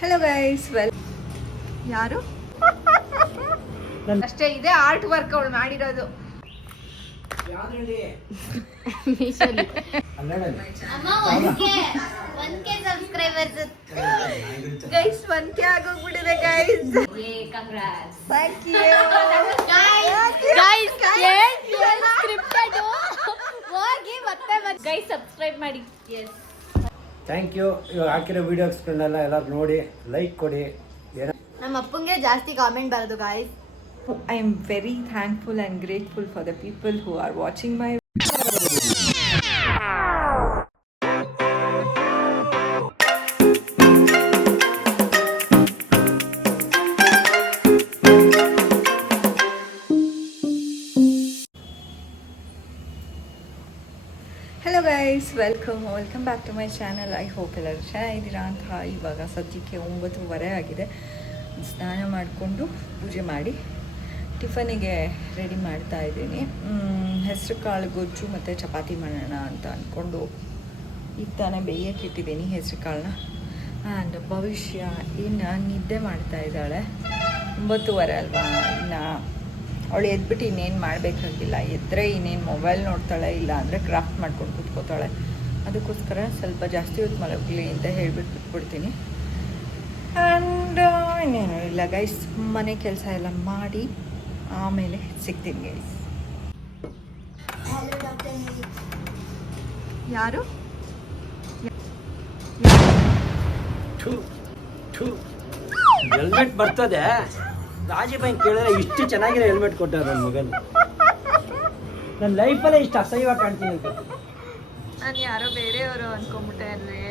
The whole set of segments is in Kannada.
ಹಲೋ ಗೈಸ್ ಯಾರು ಅಷ್ಟೇ ಇದೆ ಆರ್ಟ್ ವರ್ಕ್ ಅವಳು ಮಾಡಿರೋದು. ಗೈಸ್ 1K ಆಗೋಗ್ಬಿಟ್ಟಿದೆ guys. Thank you guys scripted ಹೋಗಿ ಮತ್ತೆ ಗೈಸ್ ಸಬ್ಸ್ಕ್ರೈಬ್ ಮಾಡಿ. Thank you. ಇವಾಗ ಹಾಕಿರೋ ವಿಡಿಯೋಸ್ಗಳನ್ನೆಲ್ಲ ಎಲ್ಲರೂ ನೋಡಿ ಲೈಕ್ ಕೊಡಿ. ನಮ್ಮ ಅಪ್ಪಂಗೆ ಜಾಸ್ತಿ ಕಾಮೆಂಟ್ ಬರೋದು guys. I am very thankful and grateful for the people who are watching my hello guys welcome back to my channel. I hope ಎಲ್ಲರೂ ಚೆನ್ನಾಗಿದ್ದೀರಾ ಅಂತ. ಇವಾಗ ಸದ್ಯಕ್ಕೆ 9:30 ಆಗಿದೆ. ಸ್ನಾನ ಮಾಡಿಕೊಂಡು ಪೂಜೆ ಮಾಡಿ ಟಿಫನಿಗೆ ರೆಡಿ ಮಾಡ್ತಾ ಇದ್ದೀನಿ. ಹೆಸರು ಕಾಳು ಗೊಜ್ಜು ಮತ್ತು ಚಪಾತಿ ಮಾಡೋಣ ಅಂತ ಅಂದ್ಕೊಂಡು ಈಗ ತಾನೇ ಬೇಯಕ್ಕೆ ಇಟ್ಟಿದ್ದೀನಿ ಹೆಸರು ಕಾಳನ್ನ. ಆ್ಯಂಡ್ ಭವಿಷ್ಯ ಇನ್ನು ನಿದ್ದೆ ಮಾಡ್ತಾ ಇದ್ದಾಳೆ. 9:30 ಅಲ್ವಾ, ಇನ್ನು ಅವಳು ಎದ್ಬಿಟ್ಟು ಇನ್ನೇನು ಮಾಡಬೇಕಾಗಿಲ್ಲ. ಎದ್ದರೆ ಇನ್ನೇನು ಮೊಬೈಲ್ ನೋಡ್ತಾಳೆ, ಇಲ್ಲ ಅಂದರೆ ಕ್ರಾಫ್ಟ್ ಮಾಡ್ಕೊಂಡು ಕೂತ್ಕೋತಾಳೆ. ಅದಕ್ಕೋಸ್ಕರ ಸ್ವಲ್ಪ ಜಾಸ್ತಿ ಹೊತ್ತು ಮಲಗಲಿ ಅಂತ ಹೇಳ್ಬಿಟ್ಟು ಬಿಟ್ಬಿಡ್ತೀನಿ. ಆ್ಯಂಡ್ ಇನ್ನೇನು ಇಲ್ಲ ಗೈಸ್, ಮನೆ ಕೆಲಸ ಎಲ್ಲ ಮಾಡಿ ಆಮೇಲೆ ಸಿಗ್ತೀನಿ ಗೈಸ್. ಯಾರು ಹೆಲ್ಮೆಟ್ ಬರ್ತದೆ. ರಾಜೀಬಾಯಿ ಕೇಳಿದ್ರೆ ಇಷ್ಟು ಚೆನ್ನಾಗಿರೋ ಹೆಲ್ಮೆಟ್ ಕೊಟ್ಟಾರ ನನ್ನ ಮಗನ. ನನ್ನ ಲೈಫಲ್ಲೇ ಇಷ್ಟು ಅಸಹ್ಯವಾಗಿ ಕಾಣ್ತೀನಿ ಅಂತ. ನಾನು ಯಾರೋ ಬೇರೆಯವರು ಅಂದ್ಕೊಂಡ್ಬಿಟ್ಟೆ ಅಲ್ಲಿ.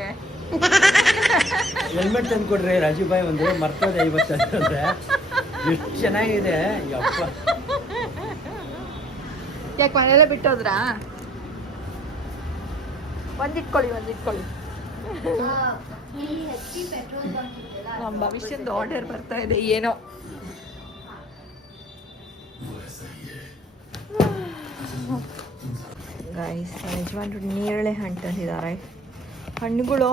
ಹೆಲ್ಮೆಟ್ ತಂದು ಕೊಡ್ರಿ ರಾಜೀಬಾಯಿ ಒಂದು ಮರ್ತದೆ 50 ಅಂದ್ರೆ. ಎಷ್ಟು ಚೆನ್ನಾಗಿದೆ ಯಪ್ಪ. ಯಾಕೆ ಮನೆಯಲ್ಲೇ ಬಿಟ್ಟೋದ್ರಾ? ಒಂದಿಟ್ಕೊಳ್ಳಿ. ನಮ್ಮ ಭವಿಷ್ಯದ ಆರ್ಡರ್ ಬರ್ತಾ ಇದೆ ಏನೋ. ಗೈಸ್ ಯಜಮಾನ್ರು ನೇರಳೆ ಹಣ್ಣು ತಂದಿದ್ದಾರೆ. ಹಣ್ಣುಗಳು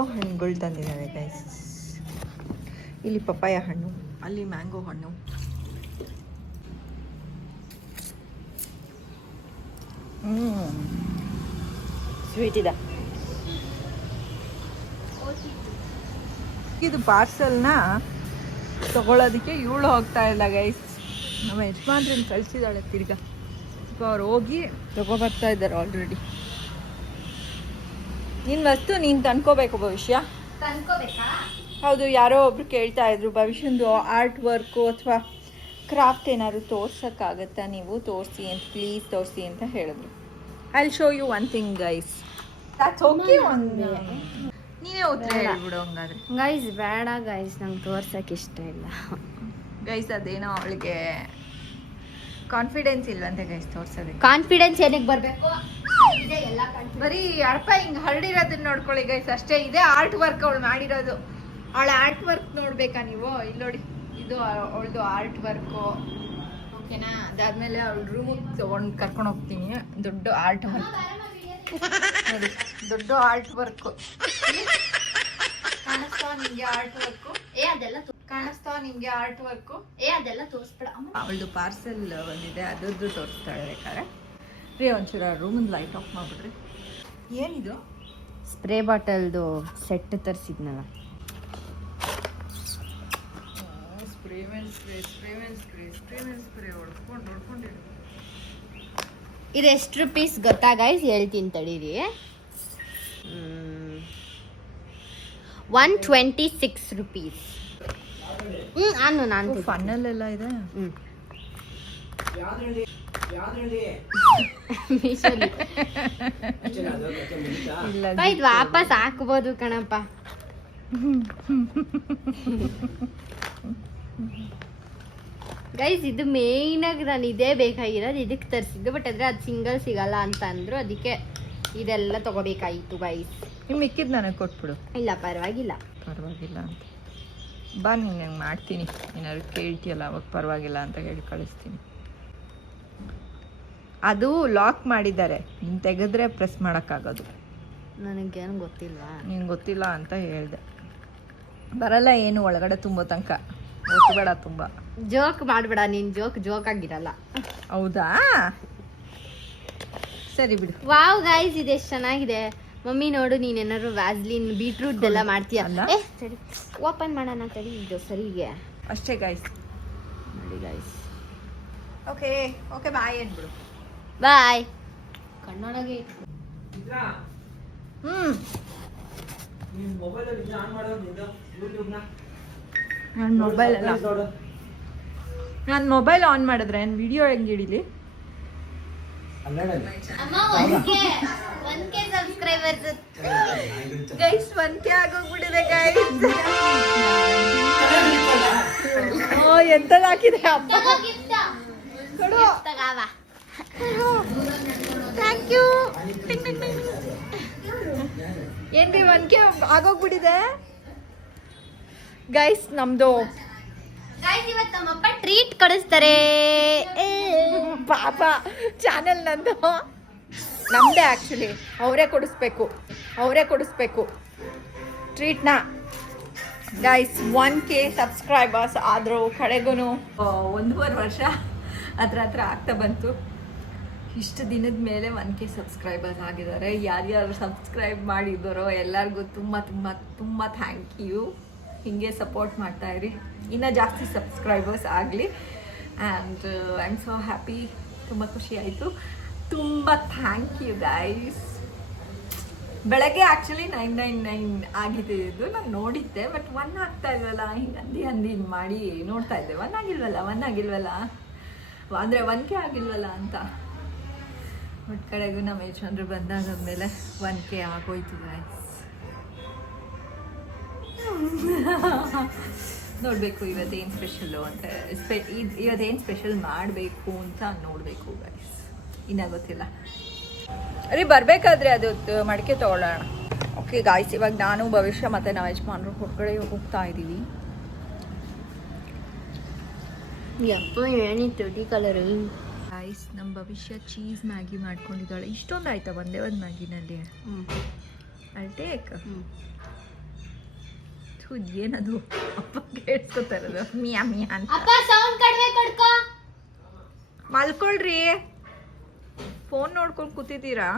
ತಂದಿದ್ದಾರೆ ಗೈಸ್. ಇಲ್ಲಿ ಪಪ್ಪಾಯ ಹಣ್ಣು, ಅಲ್ಲಿ ಮ್ಯಾಂಗೋ ಹಣ್ಣು. ಸ್ವೀಟ್ ಇದೆ. ಇದು ಪಾರ್ಸಲ್ನ ತಗೊಳ್ಳೋದಕ್ಕೆ ಇವಳು ಹೋಗ್ತಾ ಇಲ್ಲ ಗೈಸ್. ನಮ್ಮ ಯಜಮಾನ್ರನ್ನ ಕಳಿಸಿದಾಳೆ ತಿರ್ಗಾ. ಅವ್ರು ಹೋಗಿ ತಗೊಬರ್ತಾ ಇದ್ದಾರೆ ಆಲ್ರೆಡಿ. ನಿನ್ನ ವಸ್ತು ನೀನು ತಂದ್ಕೋಬೇಕು ಭವಿಷ್ಯ. ಹೌದು, ಯಾರೋ ಒಬ್ರು ಕೇಳ್ತಾ ಇದ್ರು ಭವಿಷ್ಯಂದು ಆರ್ಟ್ ವರ್ಕು ಅಥವಾ ಕ್ರಾಫ್ಟ್ ಏನಾದ್ರು ತೋರ್ಸೋಕ್ಕಾಗತ್ತಾ, ನೀವು ತೋರಿಸಿ ಅಂತ, ಪ್ಲೀಸ್ ತೋರಿಸಿ ಅಂತ ಹೇಳಿದ್ರು. I will show you one thing guys. ನೀವೇ ಉತ್ತರ ಹೇಳ್ಬಿಡು ಹಂಗಾದ್ರೆ. ಗೈಸ್ ಬೇಡ ಗೈಸ್, ನಂಗೆ ತೋರ್ಸಕ್ಕೆ ಇಷ್ಟ ಇಲ್ಲ ಗೈಸ್. ಅದೇನೋ ಅವಳಿಗೆ ಕಾನ್ಫಿಡೆನ್ಸ್ ಇಲ್ವಂತೆ ಗೈಸ್ ತೋರ್ಸೋದಕ್ಕೆ. ಕಾನ್ಫಿಡೆನ್ಸ್ ಏನಕ್ಕೆ ಬರಬೇಕು? ಬರೀ ಅರ್ಪ ಹಿಂಗೆ ಹರಡಿರೋದನ್ನ ನೋಡ್ಕೊಳ್ಳಿ ಗೈಸ್, ಅಷ್ಟೇ. ಇದೆ ಆರ್ಟ್ ವರ್ಕ್ ಅವಳು ಮಾಡಿರೋದು. ಅವಳ ಆರ್ಟ್ ವರ್ಕ್ ನೋಡ್ಬೇಕಾ ನೀವು? ಇಲ್ಲಿ ನೋಡಿ, ಇದು ಅವಳದು ಆರ್ಟ್ ವರ್ಕು. ಓಕೆನಾ? ಅದಾದ್ಮೇಲೆ ಅವಳು ರೂಮಿಗೆ ತೊಗೊಂಡು ಕರ್ಕೊಂಡು ಹೋಗ್ತೀನಿ. ದೊಡ್ಡ ಆರ್ಟ್ ವರ್ಕ್ ನೋಡಿ, ದೊಡ್ಡ ಆರ್ಟ್ ವರ್ಕು. ಕಾಣಿಸ್ತಾ ನಿಮಗೆ ಆರ್ಟ್ ವರ್ಕು? ಕಾಣಿಸ್ತಾ ನಿಮಗೆ ಆರ್ಟ್ ವರ್ಕು? ಅದೆಲ್ಲ ತೋರಿಸ್ಬೇಡ. ಅವಳದು ಪಾರ್ಸೆಲ್ ಬಂದಿದೆ, ಅದರದ್ದು ತೋರಿಸ್ತಾಳೆ ಬೇಕಾದ್ರೆ. ರೀ ಒಂಚೂರು ರೂಮಿಂದ ಲೈಟ್ ಆಫ್ ಮಾಡಿಬಿಡ್ರಿ. ಏನಿದು? ಸ್ಪ್ರೇ ಬಾಟಲ್ದು ಸೆಟ್ ತರಿಸಿದ್ನಲ್ಲ. ಸ್ಪ್ರೇ ಹೊಡ್ಕೊಂಡು ಇದು ಎಷ್ಟು ರುಪೀಸ್ ಗೊತ್ತಾ ಗೈಸ್? ಹೇಳ್ತೀನಿ ತಡೀರಿ. 126 ರುಪೀಸ್. ನಾನು ಫನ್ನಲ್ಲೆಲ್ಲ ಇದೆ. ಇದು ವಾಪಸ್ ಹಾಕ್ಬೋದು ಕಣಪ್ಪ. ಗೈಸ್ ಇದು ಮೇಯ್ನ್ ಆಗಿ ನಾನು ಇದೇ ಬೇಕಾಗಿರೋದು, ಇದಕ್ಕೆ ತರಿಸಿದ್ದು. ಬಟ್ ಆದರೆ ಅದು ಸಿಂಗಲ್ ಸಿಗಲ್ಲ ಅಂತ ಅಂದರು, ಅದಕ್ಕೆ ಇದೆಲ್ಲ ತಗೋಬೇಕಾಯಿತು ಗೈಸ್. ನೀವು ಮಿಕ್ಕಿದ್ದು ನನಗೆ ಕೊಟ್ಬಿಡು. ಇಲ್ಲ ಪರವಾಗಿಲ್ಲ ಅಂತ ಬಾ, ನೀನು ನಂಗೆ ಮಾಡ್ತೀನಿ. ಏನಾದ್ರು ಕೇಳ್ತೀಯಲ್ಲ ಅವಾಗ ಪರವಾಗಿಲ್ಲ ಅಂತ ಹೇಳಿ ಕಳಿಸ್ತೀನಿ. ಅದು ಲಾಕ್ ಮಾಡಿದ್ದಾರೆ, ನೀನು ತೆಗೆದ್ರೆ ಪ್ರೆಸ್ ಮಾಡೋಕ್ಕಾಗೋದು. ನನಗೇನು ಗೊತ್ತಿಲ್ವಾ? ನಿಂಗೆ ಗೊತ್ತಿಲ್ಲ ಅಂತ ಹೇಳಿದೆ. ಬರಲ್ಲ ಏನು ಒಳಗಡೆ ತುಂಬೋ ತನಕ ಬೇಡ ತುಂಬ. ಜೋಕ್ ಮಾಡಬೇಡ ನೀನು, ಜೋಕ್ ಆಗಿರಲ್ಲ. ಹೌದಾ, ಸರಿ ಬಿಡು. ವಾವ್ ಗೈಸ್, ಇದು ಎಷ್ಟು ಚೆನ್ನಾಗಿದೆ. ಮಮ್ಮಿ ನೋಡು, ನೀನೇನಾದ್ರು ವ್ಯಾಸ್ಲಿನ್ ಬೀಟ್ರೂಟ್ ಎಲ್ಲ ಮಾಡ್ತೀಯ. ಸರಿ ಓಪನ್ ಮಾಡೋಣ ತಡಿ, ಇದು ಸರಿಗೆ ಅಷ್ಟೇ ಗೈಸ್. ನೋಡಿ ಗೈಸ್. ಓಕೆ ಓಕೆ, ಬಾಯ್ ಅಂದ್ಬಿಡು. ಬಾಯ್. ಕಣ್ಣೊಳಗೆ ನಾನು ಮೊಬೈಲ್ ಆನ್ ಮಾಡಿದ್ರೆ ವಿಡಿಯೋ ಹೆಂಗೆ ಹಿಡೀಲಿ? ಗೈಸ್ 1K ಆಗೋಗ್ಬಿಟ್ಟಿದೆ ಗೈಸ್. ಎಂತದ್ ಹಾಕಿದೆ ಹಬ್ಬ. Thank you. ಏನ್ರಿ 1K ಆಗೋಗ್ಬಿಟ್ಟಿದೆ ಗೈಸ್. ನಮ್ದು ಇವತ್ತು ನಮ್ಮಪ್ಪ ಟ್ರೀಟ್ ಕೊಡಿಸ್ತಾರೆ. ಪಾಪ ಚಾನೆಲ್ ನಂದು, ನಮ್ದೇ ಆ್ಯಕ್ಚುಲಿ. ಅವರೇ ಕೊಡಿಸ್ಬೇಕು ಟ್ರೀಟ್ನ. ಗೈಸ್ 1K ಸಬ್ಸ್ಕ್ರೈಬರ್ಸ್ ಆದರೂ ಕಡೆಗೂ 1.5 ವರ್ಷ ಹತ್ರ ಆಗ್ತಾ ಬಂತು. ಇಷ್ಟು ದಿನದ ಮೇಲೆ 1K ಸಬ್ಸ್ಕ್ರೈಬರ್ಸ್ ಆಗಿದ್ದಾರೆ. ಯಾರ್ಯಾರು ಸಬ್ಸ್ಕ್ರೈಬ್ ಮಾಡಿದ್ದಾರೋ ಎಲ್ಲರಿಗೂ ತುಂಬ ತುಂಬ ತುಂಬ ಥ್ಯಾಂಕ್ ಯು. ಹೀಗೆ ಸಪೋರ್ಟ್ ಮಾಡ್ತಾಯಿರಿ, ಇನ್ನೂ ಜಾಸ್ತಿ ಸಬ್ಸ್ಕ್ರೈಬರ್ಸ್ ಆಗಲಿ. And I am so happy. ತುಂಬ ಖುಷಿ ಆಯಿತು. ತುಂಬ ಥ್ಯಾಂಕ್ ಯು ಗೈಸ್. ಬೆಳಗ್ಗೆ ಆ್ಯಕ್ಚುಲಿ 999 ಆಗಿದೆ ಇದು, ನಾನು ನೋಡಿದ್ದೆ. ಬಟ್ 1 ಆಗ್ತಾ ಇಲ್ವಲ್ಲ, ಹಿಂಗೆ ಹಂದಿ ಮಾಡಿ ನೋಡ್ತಾ ಇದ್ದೆ. 1 ಆಗಿಲ್ವಲ್ಲ ಅಂದರೆ 1K ಆಗಿಲ್ವಲ್ಲ ಅಂತ. ಬಟ್ ಕಡೆಗೂ ನಮ್ಮ ಯಜಮಾನ್ರು ಬಂದಾದ್ಮೇಲೆ 1K ಆಗೋಯ್ತು ಗೈಸ್. ನೋಡಬೇಕು ಇವತ್ತೇನು ಸ್ಪೆಷಲ್ಲು ಅಂತ, ಇವತ್ತೇನು ಸ್ಪೆಷಲ್ ಮಾಡಬೇಕು ಅಂತ ನೋಡಬೇಕು ಗೈಸ್. ಇನ್ನೂ ಗೊತ್ತಿಲ್ಲ ರೀ. ಬರಬೇಕಾದ್ರೆ ಅದು ಮಡಿಕೆ ತೊಗೊಳ್ಳೋಣ. ಓಕೆ ಗಾಯ್ಸ್, ಇವಾಗ ನಾನು ಭವಿಷ್ಯ ಮತ್ತು ನಾವು ಯಜಮಾನ್ರು ಹೊರಗಡೆ ಹೋಗ್ತಾ ಇದ್ದೀವಿ. ಯಪ್ಪ ಏನಿತ್ತು ಟೀ ಕಲರು. ಗಾಯ್ಸ್, ನಮ್ಮ ಭವಿಷ್ಯ ಚೀಸ್ ಮ್ಯಾಗಿ ಮಾಡ್ಕೊಂಡಿದ್ದಾಳೆ. ಇಷ್ಟೊಂದು ಆಯ್ತಾ ಒಂದೇ ಒಂದು ಮ್ಯಾಗಿನಲ್ಲಿ? ಅಲ್ಟೇಕ್ ಏನದು ಅಪ್ಪ ಕೇಳಿಸ್ಕೊತಾ ಇರೋದು ಮಿಯಾ ಅಂತ. ಮಲ್ಕೊಳ್ರಿ, ಫೋನ್ ನೋಡ್ಕೊಂಡು ಕೂತಿದ್ದೀರಾ?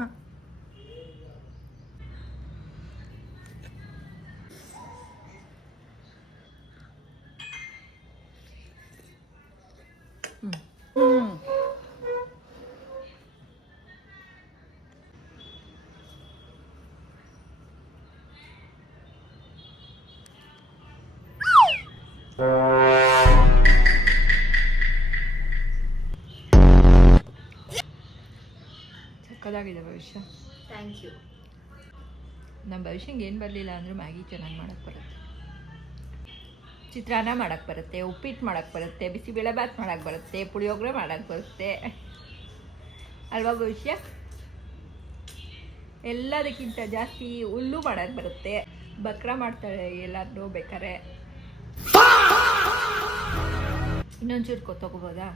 ಸಕ್ಕದಾಗಿದೆ ಭವಿಷ್ಯ. Thank you. ನಮ್ಮ ಭವಿಷ್ಯಂಗೆ ಏನು ಬರಲಿಲ್ಲ ಅಂದರೂ ಮ್ಯಾಗಿ ಚೆನ್ನಾಗಿ ಮಾಡೋಕ್ಕೆ ಬರುತ್ತೆ, ಚಿತ್ರಾನ್ನ ಮಾಡೋಕ್ಕೆ ಬರುತ್ತೆ, ಉಪ್ಪಿಟ್ಟು ಮಾಡೋಕ್ಕೆ ಬರುತ್ತೆ, ಬಿಸಿಬೇಳೆಭಾತ್ ಮಾಡೋಕ್ಕೆ ಬರುತ್ತೆ, ಪುಳಿಯೋಗರೆ ಮಾಡೋಕ್ಕೆ ಬರುತ್ತೆ ಅಲ್ವಾ ಭವಿಷ್ಯ? ಎಲ್ಲದಕ್ಕಿಂತ ಜಾಸ್ತಿ ಹುಲ್ಲು ಮಾಡೋಕ್ಕೆ ಬರುತ್ತೆ. ಬಕ್ರ ಮಾಡ್ತಾಳೆ ಎಲ್ಲಾದರೂ ಬೇಕಾರೆ. ಇನ್ನೊಂಚೂರು ತಗೋಬೋದಾ?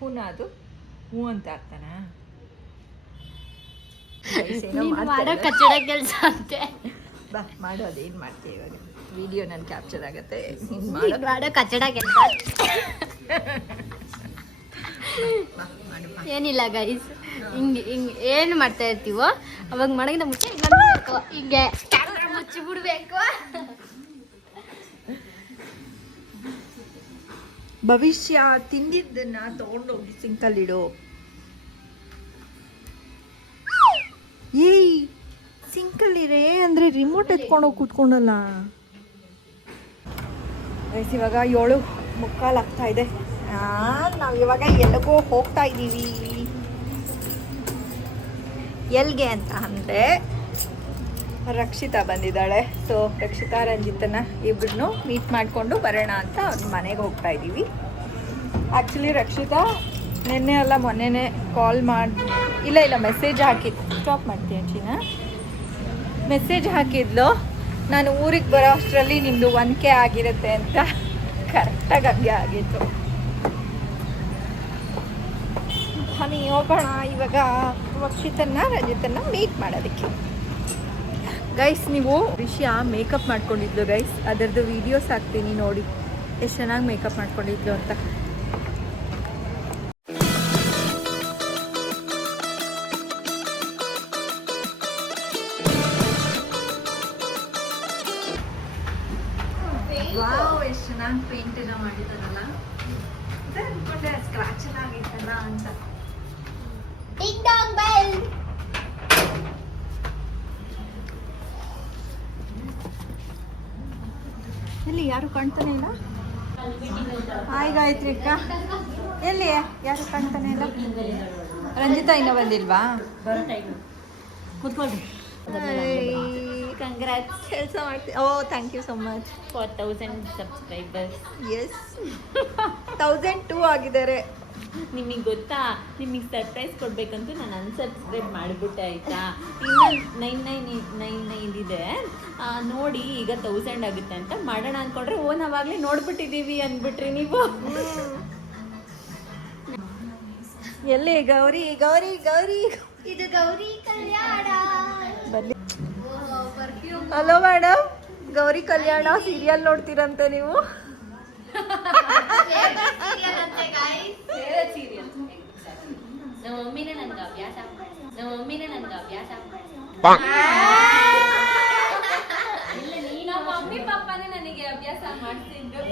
ಹೂನಾ ಅದು ಹೂ ಅಂತ ಆಗ್ತಾನ? ಮಾಡೋ ಕಚ್ಚಡ ಕೆಲಸ ಅಂತೆ. ಬಾ ಮಾಡು, ಅದೇನು ಮಾಡ್ತೀವಿ ಇವಾಗ. ವಿಡಿಯೋ ನಾನು ಕ್ಯಾಪ್ಚರ್ ಆಗುತ್ತೆ. ಮಾಡೋ ಕಚ್ಚಡ ಕೆಲಸ ಏನಿಲ್ಲ ಗೈಸ್. ಹಿಂಗೆ ಏನು ಮಾಡ್ತಾ ಇರ್ತೀವೋ ಅವಾಗ ಮಾಡೋಂಗಿಂತ ಮುಂಚೆ ಹಿಂಗೆ ಮುಚ್ಚಿ ಬಿಡ್ಬೇಕು. ಭವಿಷ್ಯ ತಿಂದಿದ್ದನ್ನ ತಗೊಂಡೋಗಿ ಸಿಂಕಲ್ಲಿಡು. ಏಯ್, ಸಿಂಕಲ್ಲಿರೇ ಅಂದರೆ ರಿಮೋಟ್ ಎತ್ಕೊಂಡೋಗಿ ಕೂತ್ಕೊಂಡಲ್ಲ. ಇವಾಗ 7:45 ಆಗ್ತಾ ಇದೆ. ನಾವು ಇವಾಗ ಎಲ್ಲಿಗೋ ಹೋಗ್ತಾ ಇದ್ದೀವಿ. ಎಲ್ಲಿಗೆ ಅಂತ ಅಂದರೆ ರಕ್ಷಿತಾ ಬಂದಿದ್ದಾಳೆ. ಸೊ ರಕ್ಷಿತಾ ರಂಜಿತನ ಇಬ್ಬರನ್ನು ಮೀಟ್ ಮಾಡಿಕೊಂಡು ಬರೋಣ ಅಂತ ಅವ್ರ ಮನೆಗೆ ಹೋಗ್ತಾ ಇದ್ದೀವಿ. ಆ್ಯಕ್ಚುಲಿ ರಕ್ಷಿತಾ ನಿನ್ನೆ ಅಲ್ಲ ಮೊನ್ನೆನೇ ಕಾಲ್ ಮಾಡಿ ಇಲ್ಲ ಮೆಸೇಜ್ ಹಾಕಿದ್ದು. ಸ್ಟಾಪ್ ಮಾಡ್ತೀನಿ ಚಿನ್ನ. ಮೆಸೇಜ್ ಹಾಕಿದ್ಲು, ನಾನು ಊರಿಗೆ ಬರೋ ಅಷ್ಟರಲ್ಲಿ ನಿಮ್ಮದು 1K ಆಗಿರುತ್ತೆ ಅಂತ. ಕರೆಕ್ಟಾಗಿ ಹಂಗೆ ಆಗಿತ್ತು. ಹೋಗೋಣ ಇವಾಗ ರಕ್ಷಿತನ್ನ ರಂಜಿತನ್ನ ಮೀಟ್ ಮಾಡೋದಕ್ಕೆ. ಗೈಸ್ ನೀವು ವಿಷಯ ಮೇಕಪ್ ಮಾಡ್ಕೊಂಡಿದ್ಲು ಗೈಸ್, ಅದರದ್ದು ವಿಡಿಯೋಸ್ ಹಾಕ್ತೀನಿ ನೋಡಿ ಎಷ್ಟು ಚೆನ್ನಾಗಿ ಮೇಕಪ್ ಮಾಡ್ಕೊಂಡಿದ್ಲು ಅಂತ. ವಾವ್, ಎಷ್ಟು ಚೆನ್ನಾಗಿ ಪೇಂಟ್ ಎಲ್ಲ ಮಾಡಿದ್ದಾನಲ್ಲ. ಅನ್ಕೊಂಡೆ ಸ್ಕ್ರಾಚ್ ಎಲ್ಲ ಆಗಿತ್ತಲ್ಲ ಅಂತ. ಡಿಂಗ್ ಡಾಂಗ್ ಬೆಲ್. ಎಲ್ಲಿ ಯಾರು ಕಾಣ್ತಾನೆ ಇಲ್ಲ. ಹಾಯ್ ಗಾಯತ್ರಿ ಅಕ್ಕ, ಎಲ್ಲಿ ಯಾರು ಕಾಣ್ತಾನೆ ಇಲ್ಲ. ರಂಜಿತಾ ಇನ್ನೂ ಬಂದಿಲ್ವಾ? ಕೂತ್ಕೊಳ್ರಿ. ಕಂಗ್ರಾಟ್ಸ್. ಕೆಲಸ ಮಾಡ್ತೀನಿ. Oh thank you so much for 1000 subscribers. Yes 1002 ಆಗಿದ್ದಾರೆ. ನಿಮಗೆ ಗೊತ್ತಾ, ನಿಮಗೆ ಸರ್ಪ್ರೈಸ್ ಕೊಡ್ಬೇಕಂತೂ ನಾನು ಅನ್ಸಬ್ಸ್ಕ್ರೈಬ್ ಮಾಡಿಬಿಟ್ಟೆ ಆಯಿತಾ. ಇನ್ನು 999 ಇದೆ ನೋಡಿ. ಈಗ 1000 ಆಗುತ್ತೆ ಅಂತ ಮಾಡೋಣ ಅಂದ್ಕೊಂಡ್ರೆ ಓ ನಾವಾಗಲೇ ನೋಡ್ಬಿಟ್ಟಿದ್ದೀವಿ ಅಂದ್ಬಿಟ್ರಿ ನೀವು. ಎಲ್ಲಿ ಗೌರಿ ಗೌರಿ ಗೌರಿ ಇದು ಗೌರಿ ಕಲ್ಯಾಣ. ಬರ್ಲಿ. ಹಲೋ ಮೇಡಮ್, ಗೌರಿ ಕಲ್ಯಾಣ ಸೀರಿಯಲ್ ನೋಡ್ತೀರಂತೆ ನೀವು? ನಮ್ಮ ಮಮ್ಮಿನೇ ನನ್ಗೆ ಅಭ್ಯಾಸ ನಮ್ಮ ಮಮ್ಮಿ ಪಪ್ಪನೇ ನನಗೆ ಅಭ್ಯಾಸ ಮಾಡ್ತಿದ್ರು.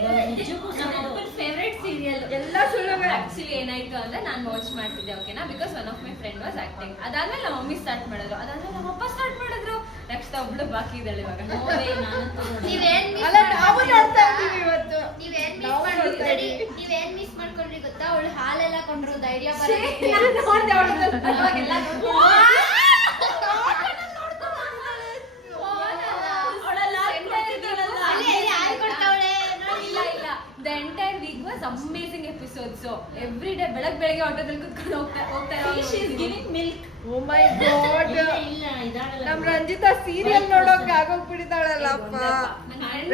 ಫೇವ್ರೆಟ್ ಸೀರಿಯಲ್ ಎಲ್ಲ ಸುಳ್ಳು. ಆಕ್ಚುಲಿ ಏನಾಯ್ತು ಅಂದ್ರೆ ನಾನು ವಾಚ್ ಮಾಡ್ತಿದ್ದೆ, ಓಕೆನಾ, because one of my friend was acting. ಅದಾದ್ಮೇಲೆ ನಮ್ಮ ಮಮ್ಮಿ ಸ್ಟಾರ್ಟ್ ಮಾಡಿದ್ರು, ಅದಾದ್ಮೇಲೆ ನಮ್ಮ ಅಪ್ಪ ಸ್ಟಾರ್ಟ್ ಮಾಡಿದ್ರು. ನೆಕ್ಸ್ಟ್ ಒಬ್ಳು ಬಾಕಿ ಇದ್ದಾಳೆ ಇವಾಗ. ನೀವೇನ್ ಮಿಸ್ ಮಾಡ್ಕೊಂಡ್ರಿ ಗೊತ್ತಾ? ಅವಳು ಹಾಲೆಲ್ಲ ಕೊಂಡ್ರು ಧೈರ್ಯ ಬರಕ್ಕೆ. The entire week was amazing episodes. So every day ಬೆಳಗ್ಗೆ ಆಟೋದಲ್ಲಿ ಕುತ್ಕೊಂಡು ಹೋಗ್ತಾ she is giving milk. Oh my god, ನಮ್ ರಂಜಿತಾ ಸೀರಿಯಲ್ ನೋಡೋಕೆ ಆಗೋಗ್ಬಿಟ್ಟಿದ್ದಾಳಲ್ಲಪ್ಪ.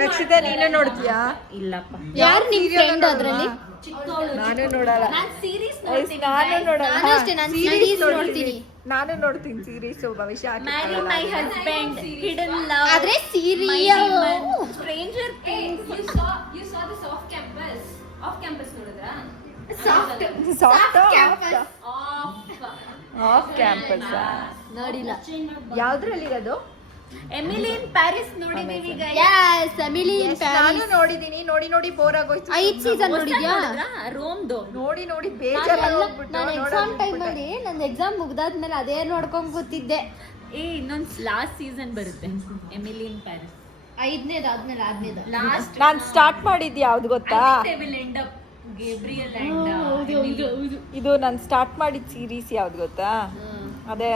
ರಕ್ಷಿತಾ ನೀನೇ ನೋಡ್ತೀಯಾ? ಇಲ್ಲಪ್ಪ. ಯಾರು ನಿಮ್ ಫ್ರೆಂಡ್ ಅದ್ರಲ್ಲಿ? ನಾನು ನೋಡಲ್ಲ. ನಾನು ಸೀರೀಸ್ ನಾನು ನೋಡಲ್ಲ. ನಾನು ಅಷ್ಟೇ, ನಾನು series ನೋಡ್ತೀನಿ. ನಾನು ನೋಡ್ತೀನಿ ಸೀರೀಸ್. ಭವಿಷ್ಯ Marry my husband, Hidden Love. ಆದ್ರೆ serial Stranger Things. You saw this off campus ನೋಡಿದ್ರಾ? Soft Off. ಆಫ್ ಕ್ಯಾಂಪಸ್ ನೋಡಿಲ್ಲ. ಯಾವ್ದ್ರಲ್ಲಿ ಅದು? Emily in Paris ನೋಡಿದೀವಿ guys. ಯಸ್, ಎಮಿಲಿ ಇನ್ ನಾನು ಪ್ಯಾರಿಸ್. ನೋಡಿದೀನಿ. ನೋಡಿ ಬೋರ್ ಆಗೋಯ್ತು. 5 ಸೀಸನ್ ನೋಡಿದ್ಯಾ? ರೋಮ್ದು ನೋಡಿ ಬೇಜಾರು. ನಾನು ಎಕ್ಸಾಮ್ ಟೈಮ್ ಅಲ್ಲಿ ನನ್ನ ಎಕ್ಸಾಮ್ ಮುಗ್ದಾದ್ಮೇಲೆ ಅದೇ ನೋಡ್ಕೊಂಡ್ ಕೂತಿದ್ದೆ. ಇನ್ನೊಂದು ಲಾಸ್ಟ್ ಸೀಸನ್ ಬರುತ್ತೆ, ಎಮಿಲಿ ಇನ್ ಪ್ಯಾರಿಸ್. 5ನೇದು ಲಾಸ್ಟ್ ನಾನ್ ಸ್ಟಾರ್ಟ್ ಮಾಡಿದ್ದು ಯಾವ್ದು ಗೊತ್ತಾ? they will end up Gabriel and Emily. ಇದು ನಾನು ಸ್ಟಾರ್ಟ್ ಮಾಡಿದ ಸೀರೀಸ್ ಯಾವ್ದು ಗೊತ್ತಾ? ಅದೇ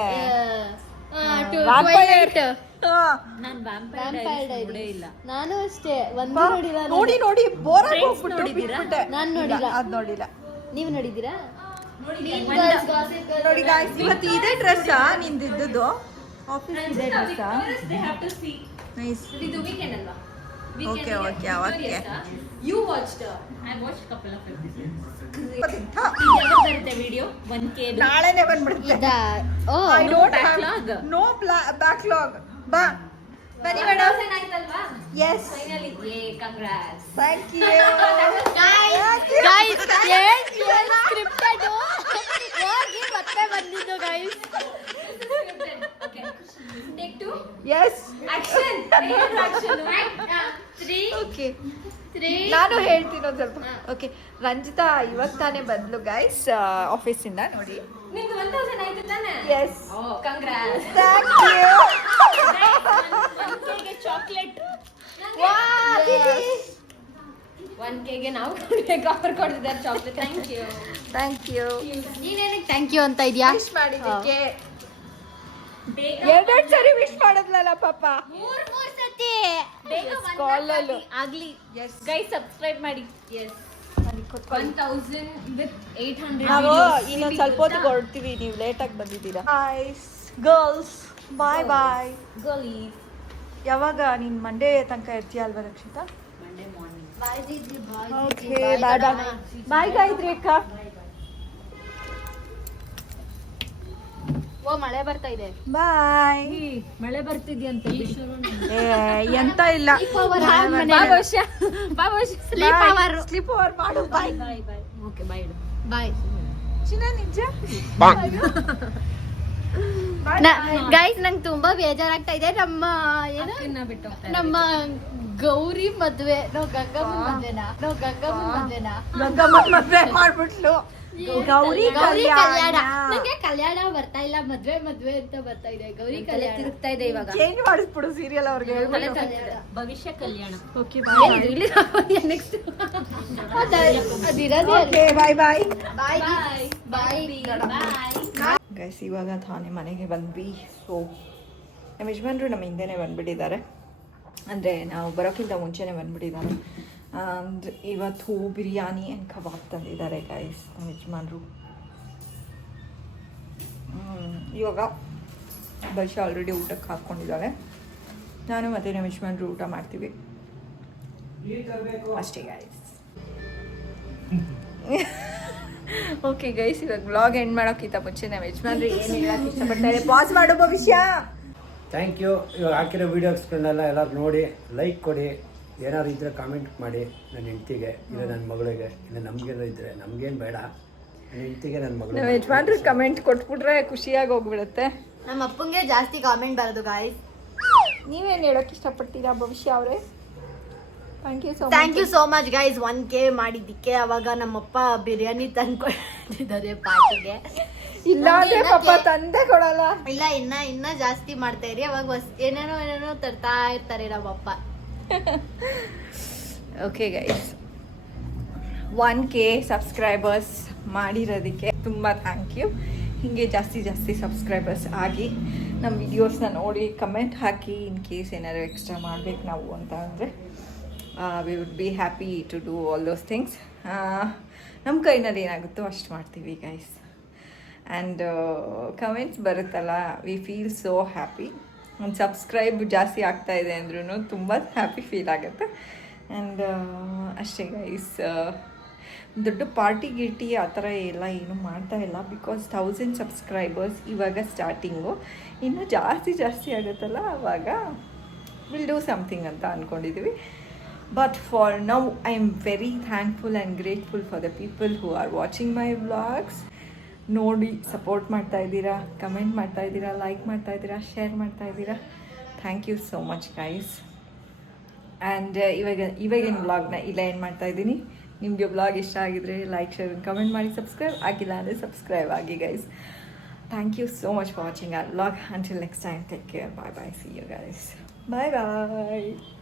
ಟ್ವೈಲೈಟ್. ನಾನು Vampire ವ್ಯಾಂಪೈರ್ Diaries. ನೋಡೇ ಇಲ್ಲ. ನಾನು ಅಷ್ಟೇ ಒಂದು ನೋಡಿಲ್ಲ. ನೋಡಿ ಬೋರ್ Friends ಆಗೋಗ್ಬಿಟ್ಟು ನೋಡಿದ್ದೀರಾ? ಬಿಟ್ಬಿಟ್ಟೆ. ನಾನ್ ನೋಡಿಲ್ಲ. ಅದ್ ನೋಡಿಲ್ಲ. ನೀವು ನೋಡಿದ್ದೀರಾ? ನೋಡಿ ಗಾಯ್ಸ್, ಇವತ್ತು ಇದೇ ಡ್ರೆಸ್ಸಾ ನಿಂದಿದ್ದು? ಆಫೀಸ್ ಇದೇ ಡ್ರೆಸ್ಸಾ? They have to see. Nice. ಇದು ವೀಕೆಂಡ್ ಅಲ್ವಾ? Okay. You watched? I watched couple of episodes. ಹಾ, ಯಾವಾಗ ಬರುತ್ತೆ ವಿಡಿಯೋ? 1K ನಾಳೆನೆ ಬಂದ್ಬಿಡುತ್ತೆ. Oh I don't have backlog. no backlog. ಬನ್ನಿ ಮೇಡಮ್. ಆಯ್ತಲ್ವಾ? Yes, finally congrats. Thank you guys, ಏನ್ ಸ್ಕ್ರಿಪ್ಟೆಡ್ ಹೋಗಿ ಮತ್ತೆ ಬಂದಿದ್ದು guys. Okay. Take 2. Yes. Action. Action. 3. Okay, ನಾನು ಹೇಳ್ತೀನಿ ಒಂದು ಸ್ವಲ್ಪ. ಓಕೆ, ರಂಜಿತಾ ಇವಾಗ ತಾನೇ ಬಂದ್ಲು ಗೈಸ್ ಆಫೀಸಿಂದ. ನೋಡಿ ನಿಮ್ದು 1000 ಆಯ್ತು ತಾನೆ? Yes, oh congrats. Thank you. 1K ಗೆ ಚಾಕ್ಲೇಟ್. 1K ಗೆ ನಾವು ಆಫರ್ ಕೊಡ್ತಿದ್ದಾರೆ ಚಾಕ್ಲೇಟ್. ಥ್ಯಾಂಕ್ ಯು ನೀನೇನಕ್ಕೆ ಥ್ಯಾಂಕ್ ಯು ಅಂತ ಇದೆಯಾ? ವಿಶ್ ಮಾಡಿದ್ದಕ್ಕೆ. ಬೇಗ ಎರಡೆರಡು ಸರಿ ವಿಶ್ ಮಾಡಿದ್ಲಲ್ಲ ಪಾಪ. 3 ಸತಿ ಬೇಗ Call ಅಲ್ಲೂ. ಆಗ್ಲಿ. Yes. ಗೈಸ್ ಸಬ್ಸ್ಕ್ರೈಬ್ ಮಾಡಿ. ಎಸ್ 1000 with 800 ನಾವು videos. ಇನ್ನೊಂದು ಸ್ವಲ್ಪ ಹೊತ್ತಿಗೆ ಹೊರಡ್ತೀವಿ, ನೀವು ಲೇಟಾಗಿ ಬಂದಿದ್ದೀರಾ. ಬಾಯ್ಸ್ ಗರ್ಲ್ಸ್, ಬಾಯ್. Girlies. ಯಾವಾಗ ನೀನು ಮಂಡೇ ತನಕ ಇರ್ತೀಯ ಅಲ್ವಾ ರಕ್ಷಿತಾ? Monday morning. ಬಾಯ್ ದೀದಿ ಓಕೆ, ಬಾಯ್ ಗಾಯತ್ರಿ ಅಕ್ಕ. ಓ ಮಳೆ ಬರ್ತಾ ಇದೆ. ಬಾಯ್. ಮಳೆ ಬರ್ತಿದ್ಯಂತೆ. ಎಂತ ಇಲ್ಲ. ಸ್ಲೀಪ್ ಓವರ್ ಮಾಡು. ಬಾಯ್. Okay bye. ಬಾಯ್. ಚಿನ್ನ ನಿಜ. ಗೈಸ್ ನಂಗೆ ತುಂಬಾ ಬೇಜಾರಾಗ್ತಾ ಇದೆ. ನಮ್ಮ ಏನು ಬಿಟ್ಟು ನಮ್ಮ ಗೌರಿ ಮದ್ವೆ ಗಂಗಮ್ಮನ ಮದ್ವೆನಾ ಗಂಗಮ್ಮನ್ ಮದ್ವೆ ಮಾಡ್ಬಿಟ್ಲು. ಗೌರಿ ಕಲ್ಯಾಣ. ನಂಗೆ ಕಲ್ಯಾಣ ಬರ್ತಾ ಇಲ್ಲ, ಮದ್ವೆ ಅಂತ ಬರ್ತಾ ಇದೆ. ಗೌರಿ ಕಲ್ಯಾಣ ತಿರುಗ್ತಾ ಇದೆ ಇವಾಗ. ಚೇಂಜ್ ಮಾಡಿಸ್ಬಿಡು ಸೀರಿಯಲ್ ಅವ್ರಿಗೆ. ಭವಿಷ್ಯ ಕಲ್ಯಾಣ. ಓಕೆ ನೆಕ್ಸ್ಟ್ ಅದಿರೋದೇ. Okay bye bye bye bye. Guys ಇವಾಗ ತಾನೇ ಮನೆಗೆ ಬಂದ್ವಿ. ಸೊ ನಮ್ಮ ಯಜಮಾನ್ರು ನಮ್ಮ ಹಿಂದೆನೇ ಬಂದ್ಬಿಟ್ಟಿದ್ದಾರೆ, ಅಂದರೆ ನಾವು ಬರೋಕ್ಕಿಂತ ಮುಂಚೆನೇ ಬಂದ್ಬಿಟ್ಟಿದ್ದಾರೆ. ಆ್ಯಂಡ್ ಇವತ್ತು ಬಿರಿಯಾನಿ ಆ್ಯಂಡ್ ಕಬಾಬ್ ತಂದಿದ್ದಾರೆ ಗೈಸ್ ನಮ್ಮ ಯಜಮಾನ್ರು. ಇವಾಗ ಬಲ್ಶ ಆಲ್ರೆಡಿ ಊಟಕ್ಕೆ ಹಾಕ್ಕೊಂಡಿದ್ದಾಳೆ. ನಾನು ಮತ್ತು ನಮ್ಮ ಯಜಮಾನ್ರು ಊಟ ಮಾಡ್ತೀವಿ ಅಷ್ಟೇ ಗೈಸ್. ಓಕೆ ಗೈಸ್, ಇವಾಗ ಬ್ಲಾಗ್ ಎಂಡ್ ಮಾಡೋಕ್ಕಿಂತ ಮುಂಚೆ ನಮ್ಮ ಯಜಮಾನ್ರು ಏನು ಹೇಳಕ್ಕೆ ಇಷ್ಟಪಡ್ತಾರೆ ಪಾಸ್ ಮಾಡೋ ಭವಿಷ್ಯ. Thank you. ಇವಾಗ ಹಾಕಿರೋ ವೀಡಿಯೋಸ್ಗಳನ್ನೆಲ್ಲ ಎಲ್ಲರೂ ನೋಡಿ ಲೈಕ್ ಕೊಡಿ. ಏನಾದ್ರು ಇದ್ದರೆ ಕಾಮೆಂಟ್ ಮಾಡಿ ನನ್ನ ಹೆಂಡ್ತಿಗೆ, ಇಲ್ಲ ನನ್ನ ಮಗಳಿಗೆ, ಇಲ್ಲ ನಮಗೇನೋ ಇದ್ದರೆ ನಮಗೇನು ಬೇಡ, ನನ್ನ ಹೆಂಡ್ತಿಗೆ ನನ್ನ ಮಗಳು. ನಮ್ಮ ಯಜಮಾನ್ರು ಕಮೆಂಟ್ ಕೊಟ್ಬಿಟ್ರೆ ಖುಷಿಯಾಗಿ ಹೋಗ್ಬಿಡುತ್ತೆ. ನಮ್ಮ ಅಪ್ಪಂಗೆ ಜಾಸ್ತಿ ಕಾಮೆಂಟ್ ಬರೋದು ಗಾಯ್ಸ್. ನೀವೇನು ಹೇಳೋಕ್ಕೆ ಇಷ್ಟಪಡ್ತೀರಾ ಭವಿಷ್ಯ ಅವರೇ? Thank you so much guys 1K ಮಾಡಿದ್ದಕ್ಕೆ. ಅವಾಗ ನಮ್ಮಪ್ಪ ಬಿರಿಯಾನಿ ತಂದ್ಕೊಟ್ಟಿದ್ದಾರೆ ಪಾರ್ಟಿಗೆ. ಇಲ್ಲಾಂದ್ರೆ ಪಾಪ ತಂದೆ ಕೊಡಲ್ಲ. ಇಲ್ಲ ಇನ್ನ ಜಾಸ್ತಿ ಮಾಡ್ತಾ ಇರಿ. ಅವಾಗ ಏನೇನೋ ತರ್ತಾ ಇರ್ತಾರೆ ನಮ್ಮಪ್ಪ. ಓಕೆ ಗೈಸ್, 1K ಸಬ್ಸ್ಕ್ರೈಬರ್ಸ್ ಮಾಡಿರೋದಕ್ಕೆ ತುಂಬ ಥ್ಯಾಂಕ್ ಯು. ಹೀಗೆ ಜಾಸ್ತಿ ಸಬ್ಸ್ಕ್ರೈಬರ್ಸ್ ಆಗಿ ನಮ್ಮ ವಿಡಿಯೋಸ್ನ ನೋಡಿ ಕಮೆಂಟ್ ಹಾಕಿ. ಇನ್ ಕೇಸ್ ಏನಾದ್ರು ಎಕ್ಸ್ಟ್ರಾ ಮಾಡಬೇಕು ನಾವು ಅಂತ ಅಂದರೆ we would be happy to do all those things. ನಮ್ಮ ಕೈನಲ್ಲಿ ಏನಾಗುತ್ತೋ ಅಷ್ಟು ಮಾಡ್ತೀವಿ ಗೈಸ್. ಆ್ಯಂಡ್ ಕಮೆಂಟ್ಸ್ ಬರುತ್ತಲ್ಲ, ವಿ ಫೀಲ್ ಸೋ ಹ್ಯಾಪಿ. ಒಂದು ಸಬ್ಸ್ಕ್ರೈಬ್ ಜಾಸ್ತಿ ಆಗ್ತಾಯಿದೆ ಅಂದ್ರೂ ತುಂಬ ಹ್ಯಾಪಿ ಫೀಲ್ ಆಗುತ್ತೆ. ಆ್ಯಂಡ್ ಅಷ್ಟೇ ಗೈಸ್, ದೊಡ್ಡ ಪಾರ್ಟಿ ಗಿರ್ಟಿ ಆ ಥರ ಎಲ್ಲ ಏನೂ ಮಾಡ್ತಾ ಇಲ್ಲ. ಬಿಕಾಸ್ 1000 ಸಬ್ಸ್ಕ್ರೈಬರ್ಸ್ ಇವಾಗ ಸ್ಟಾರ್ಟಿಂಗು. ಇನ್ನೂ ಜಾಸ್ತಿ ಆಗುತ್ತಲ್ಲ, ಆವಾಗ ವಿಲ್ ಡೂ ಸಮಥಿಂಗ್ ಅಂತ ಅಂದ್ಕೊಂಡಿದ್ದೀವಿ. But for now I am very thankful and grateful for the people who are watching my vlogs. ನೋಡಿ ಸಪೋರ್ಟ್ ಮಾಡ್ತಾಯಿದ್ದೀರಾ, ಕಮೆಂಟ್ ಮಾಡ್ತಾಯಿದ್ದೀರಾ, ಲೈಕ್ ಮಾಡ್ತಾಯಿದ್ದೀರಾ, ಶೇರ್ ಮಾಡ್ತಾಯಿದ್ದೀರಾ. Thank you so much guys. And ಇವಾಗಿನ ವ್ಲಾಗ್ನ ಇಲ್ಲ ಏನು ಮಾಡ್ತಾಯಿದ್ದೀನಿ. ನಿಮಗೆ ವ್ಲಾಗ್ ಇಷ್ಟ ಆಗಿದ್ರೆ ಲೈಕ್, ಶೇರ್, ಕಮೆಂಟ್ ಮಾಡಿ. ಸಬ್ಸ್ಕ್ರೈಬ್ ಆಗಿಲ್ಲ ಅಂದರೆ ಸಬ್ಸ್ಕ್ರೈಬ್ ಆಗಿ guys. Thank you so much for watching our vlog. Until next time, take care. Bye bye. See you guys. Bye bye.